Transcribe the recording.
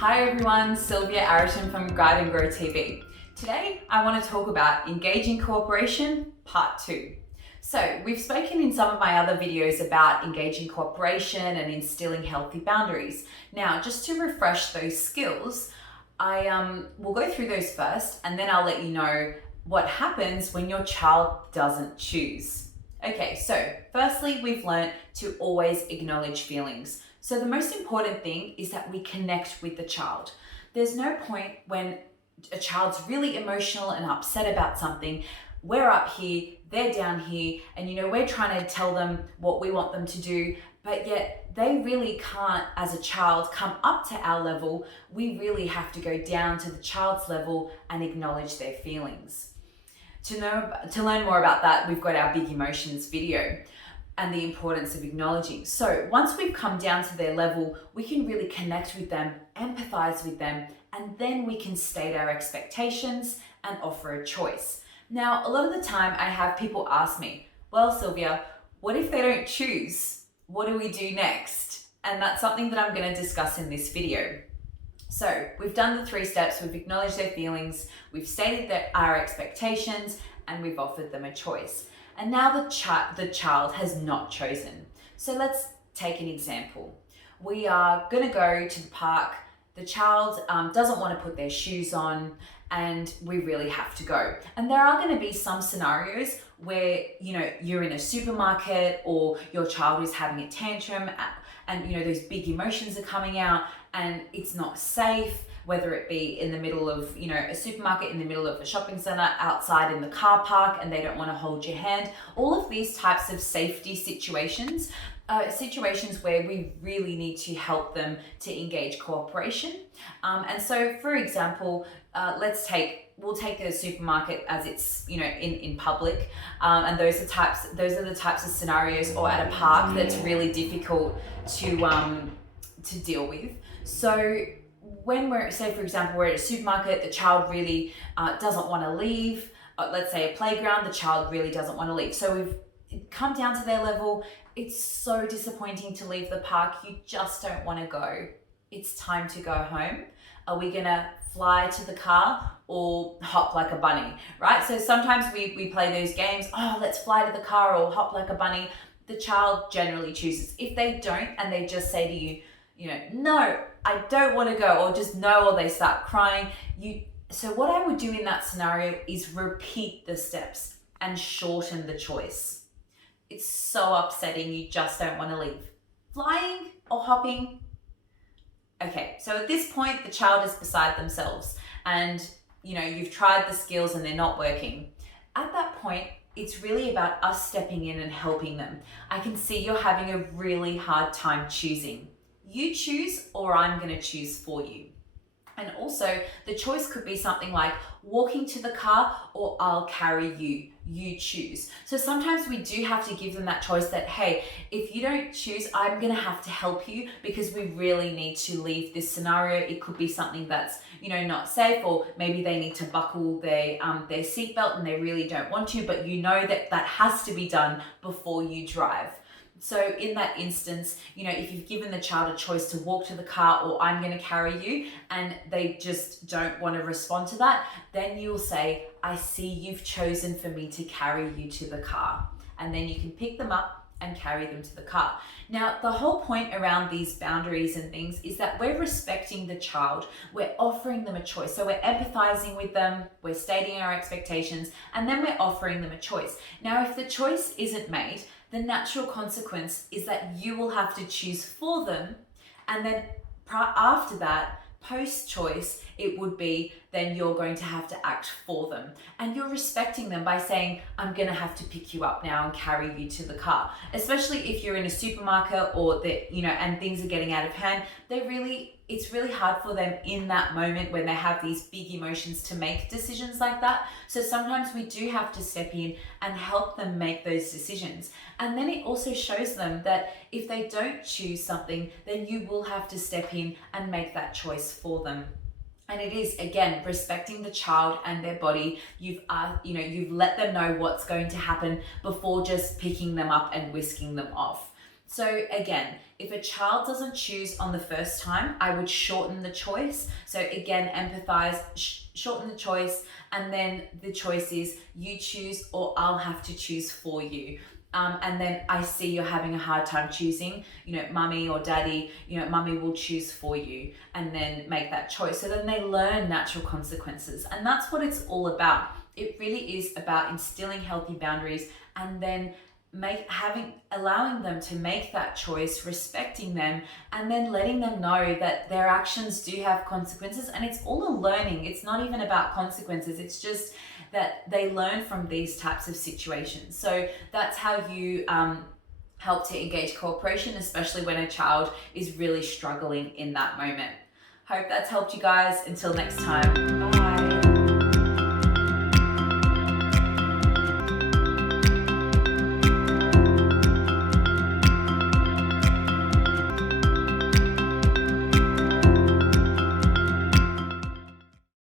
Hi everyone, Sylvia Ariton from Guide and Grow TV. Today I want to talk about engaging cooperation, part 2. So we've spoken in some of my other videos about engaging cooperation and instilling healthy boundaries. Now, just to refresh those skills, I will go through those first and then I'll let you know what happens when your child doesn't choose. Okay, so firstly, we've learned to always acknowledge feelings. So the most important thing is that we connect with the child. There's no point when a child's really emotional and upset about something. We're up here, they're down here, and we're trying to tell them what we want them to do, but yet they really can't, as a child, come up to our level. We really have to go down to the child's level and acknowledge their feelings. To learn more about that, we've got our big emotions video and the importance of acknowledging. So once we've come down to their level, we can really connect with them, empathize with them, and then we can state our expectations and offer a choice. Now, a lot of the time I have people ask me, well, Sylvia, what if they don't choose? What do we do next? And that's something that I'm going to discuss in this video. So we've done the 3 steps, we've acknowledged their feelings, we've stated our expectations, and we've offered them a choice. And now the child has not chosen. So let's take an example. We are going to go to the park. The child doesn't want to put their shoes on, and we really have to go. And there are going to be some scenarios where you're in a supermarket or your child is having a tantrum and those big emotions are coming out and it's not safe, whether it be in the middle of a supermarket, in the middle of a shopping center, outside in the car park, and they don't want to hold your hand. All of these types of safety situations situations where we really need to help them to engage cooperation. And so, for example, we'll take a supermarket as it's in public, and those are the types of scenarios, or at a park that's really difficult to deal with. So when say for example we're at a supermarket, the child really doesn't want to leave. Let's say a playground, the child really doesn't want to leave. So we've come down to their level. It's so disappointing to leave the park. You just don't want to go. It's time to go home. Are we gonna fly to the car or hop like a bunny, right? So sometimes we play those games. Oh, let's fly to the car or hop like a bunny. The child generally chooses. If they don't and they just say to you, no, I don't want to go, or just no, or they start crying. So what I would do in that scenario is repeat the steps and shorten the choice. It's so upsetting, you just don't want to leave. Flying or hopping? Okay, so at this point, the child is beside themselves and you've tried the skills and they're not working. At that point, it's really about us stepping in and helping them. I can see you're having a really hard time choosing. You choose, or I'm going to choose for you. And also, the choice could be something like walking to the car or I'll carry you. You choose. So sometimes we do have to give them that choice that, hey, if you don't choose, I'm going to have to help you because we really need to leave this scenario. It could be something that's, not safe, or maybe they need to buckle their seatbelt and they really don't want to, but that has to be done before you drive. So in that instance, if you've given the child a choice to walk to the car or I'm going to carry you, and they just don't want to respond to that, then you'll say, I see you've chosen for me to carry you to the car. And then you can pick them up and carry them to the car. Now, the whole point around these boundaries and things is that we're respecting the child. We're offering them a choice. So we're empathizing with them, we're stating our expectations, and then we're offering them a choice. Now, if the choice isn't made, the natural consequence is that you will have to choose for them. And then after that, post-choice, it would be then you're going to have to act for them. And you're respecting them by saying, I'm going to have to pick you up now and carry you to the car. Especially if you're in a supermarket or and things are getting out of hand, it's really hard for them in that moment when they have these big emotions to make decisions like that. So sometimes we do have to step in and help them make those decisions. And then it also shows them that if they don't choose something, then you will have to step in and make that choice for them. And it is, again, respecting the child and their body. You've let them know what's going to happen before just picking them up and whisking them off. So again, if a child doesn't choose on the first time, I would shorten the choice. So again, empathize, shorten the choice, and then the choice is you choose or I'll have to choose for you. And then I see you're having a hard time choosing, mummy or daddy, mummy will choose for you, and then make that choice. So then they learn natural consequences. And that's what it's all about. It really is about instilling healthy boundaries and then allowing them to make that choice, respecting them, and then letting them know that their actions do have consequences. And it's all a learning. It's not even about consequences. It's just that they learn from these types of situations. So that's how you help to engage cooperation, especially when a child is really struggling in that moment. Hope that's helped you guys. Until next time, bye.